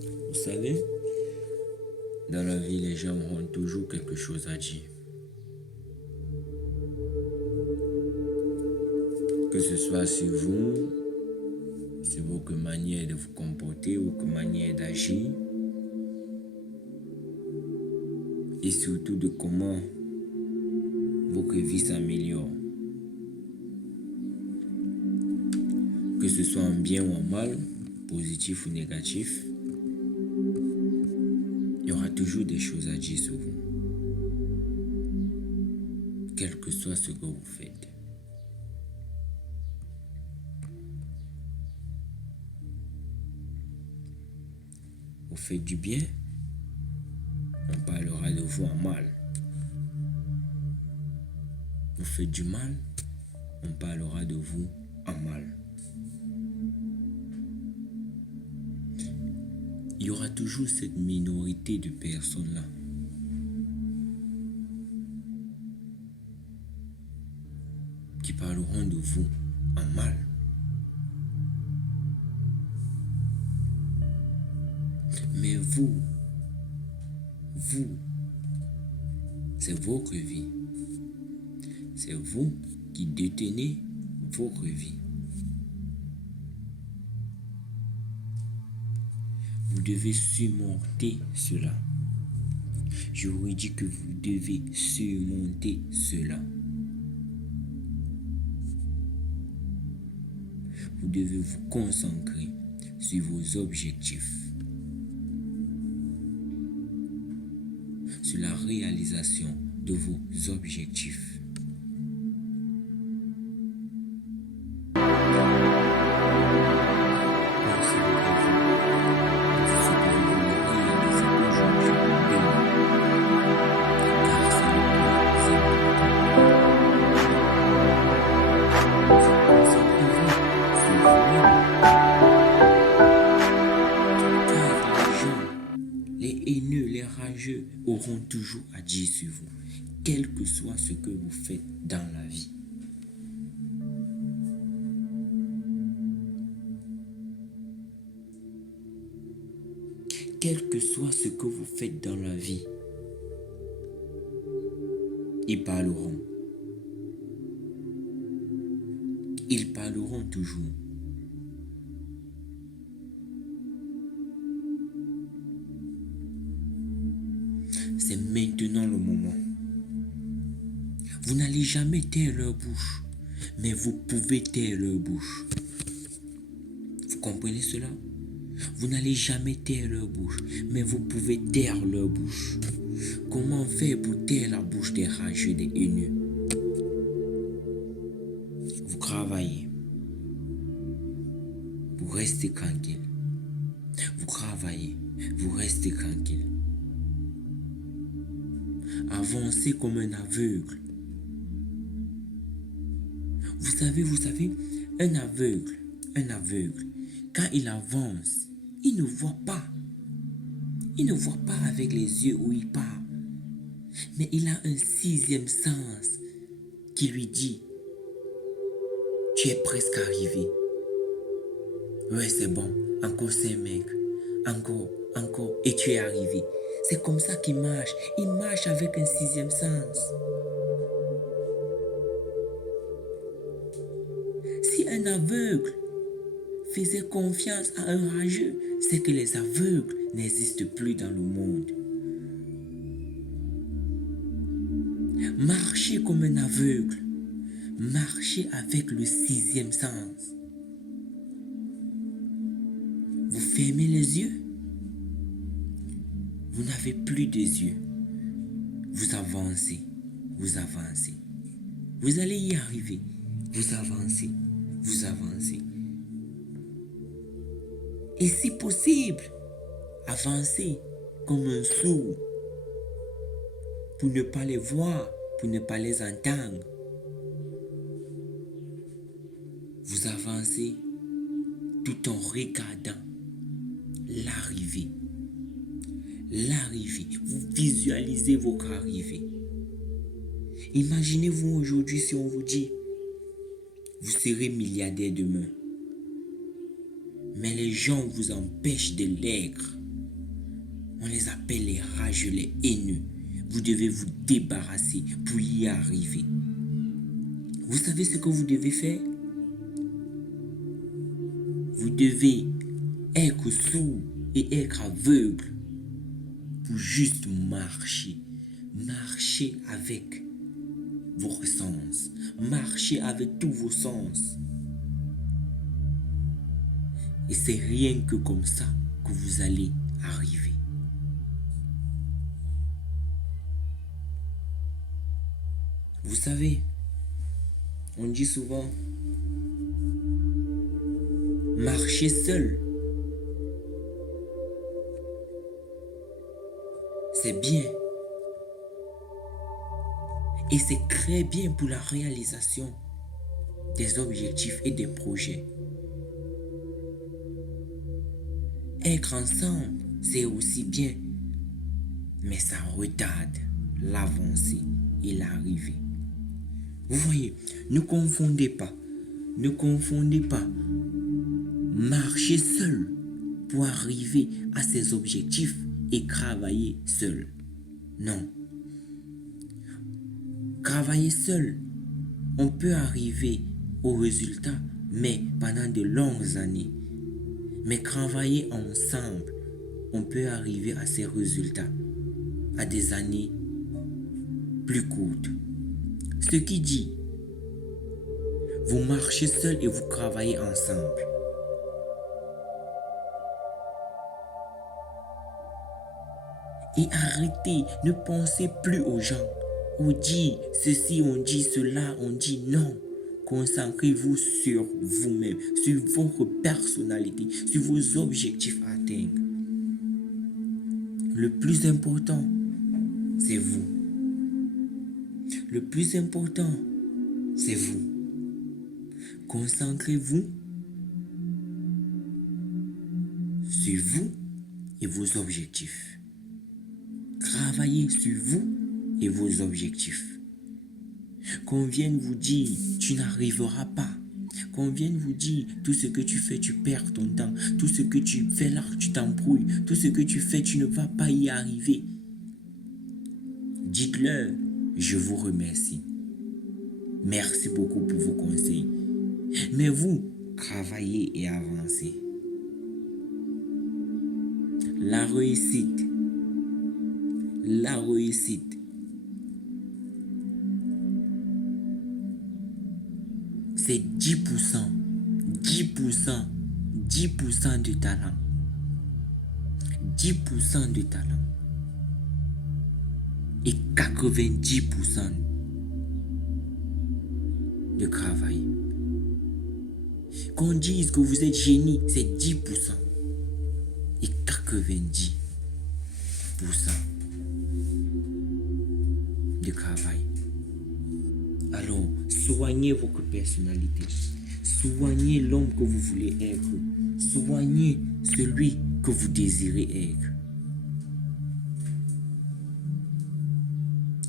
Vous savez, dans la vie, les gens auront toujours quelque chose à dire. Que ce soit sur vous, sur votre manière de vous comporter, votre manière d'agir, et surtout de comment votre vie s'améliore. Que ce soit en bien ou en mal, positif ou négatif, il y aura toujours des choses à dire sur vous. Quel que soit ce que vous faites. Vous faites du bien, on parlera de vous en mal. Vous faites du mal, on parlera de vous en mal. Il y aura toujours cette minorité de personnes-là qui parleront de vous en mal. Mais vous, c'est votre vie. C'est vous qui détenez votre vie. Vous devez surmonter cela. Je vous ai dit que vous devez surmonter cela. Vous devez vous concentrer sur vos objectifs, sur la réalisation de vos objectifs. Auront toujours à dire sur vous, quel que soit ce que vous faites dans la vie. Quel que soit ce que vous faites dans la vie, ils parleront. Ils parleront toujours. C'est maintenant le moment. Vous n'allez jamais taire leur bouche, mais vous pouvez taire leur bouche. Vous comprenez cela? Vous n'allez jamais taire leur bouche, mais vous pouvez taire leur bouche. Comment faire pour taire la bouche des rageux, des haineux? Vous travaillez. Vous restez tranquille. Vous travaillez. Vous restez tranquille. Avancez comme un aveugle. Vous savez, un aveugle, quand il avance, il ne voit pas. Il ne voit pas avec les yeux où il part. Mais il a un sixième sens qui lui dit, tu es presque arrivé. Ouais, c'est bon, encore 5 mètres, encore, et tu es arrivé. C'est comme ça qu'il marche. Il marche avec un sixième sens. Si un aveugle faisait confiance à un rageux, c'est que les aveugles n'existent plus dans le monde. Marchez comme un aveugle. Marchez avec le sixième sens. Vous fermez les yeux. Vous n'avez plus de yeux. Vous avancez. Vous avancez. Vous allez y arriver. Vous avancez. Vous avancez. Et si possible, avancez comme un sourd pour ne pas les voir, pour ne pas les entendre. Vous avancez tout en regardant l'arrivée. L'arrivée. Vous visualisez votre arrivée. Imaginez-vous aujourd'hui si on vous dit, vous serez milliardaire demain. Mais les gens vous empêchent de l'être. On les appelle les rageux, les haineux. Vous devez vous débarrasser pour y arriver. Vous savez ce que vous devez faire? Vous devez être sourd et être aveugle pour juste marcher. Marcher avec vos sens. Marcher avec tous vos sens. Et c'est rien que comme ça que vous allez arriver. Vous savez, on dit souvent, marcher seul, c'est bien. Et c'est très bien pour la réalisation des objectifs et des projets. Être ensemble, c'est aussi bien, mais ça retarde l'avancée et l'arrivée. Vous voyez, ne confondez pas marcher seul pour arriver à ses objectifs et travailler seul. Non. Travailler seul, on peut arriver au résultat, mais pendant de longues années. Mais travailler ensemble, on peut arriver à ces résultats à des années plus courtes. Ce qui dit, vous marchez seul et vous travaillez ensemble. Et arrêtez, ne pensez plus aux gens. On dit ceci, on dit cela, on dit non. Concentrez-vous sur vous-même, sur votre personnalité, sur vos objectifs à atteindre. Le plus important, c'est vous. Le plus important, c'est vous. Concentrez-vous sur vous et vos objectifs. Travaillez sur vous et vos objectifs. Qu'on vienne vous dire, tu n'arriveras pas. Qu'on vienne vous dire, tout ce que tu fais, tu perds ton temps. Tout ce que tu fais là, tu t'embrouilles. Tout ce que tu fais, tu ne vas pas y arriver. Dites-leur, je vous remercie. Merci beaucoup pour vos conseils. Mais vous, travaillez et avancez. La réussite, c'est 10% de talent. 10% de talent. Et 90% de travail. Qu'on dise que vous êtes génie, c'est 10%. Et 90% de travail. Alors, soignez votre personnalité. Soignez l'homme que vous voulez être. Soignez celui que vous désirez être.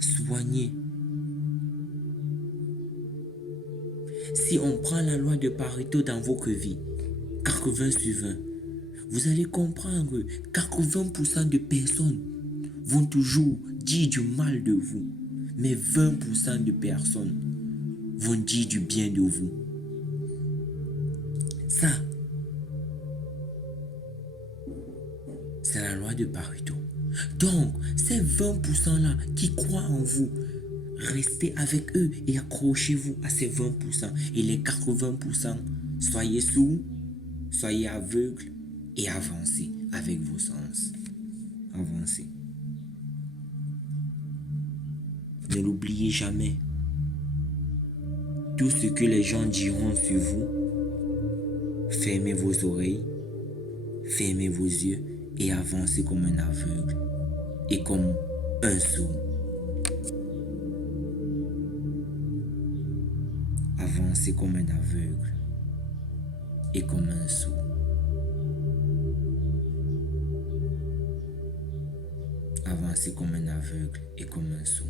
Soignez. Si on prend la loi de Pareto dans votre vie, 80/20, vous allez comprendre que 80% de personnes vont toujours dire du mal de vous, mais 20% de personnes vont dire du bien de vous. Ça, c'est la loi de Pareto. Donc, ces 20%-là qui croient en vous, restez avec eux et accrochez-vous à ces 20%. Et les 80%, soyez sourds, soyez aveugles et avancez avec vos sens. Avancez. Ne l'oubliez jamais. Tout ce que les gens diront sur vous, fermez vos oreilles, fermez vos yeux et avancez comme un aveugle et comme un sourd. Avancez comme un aveugle et comme un sourd. Avancez comme un aveugle et comme un sourd.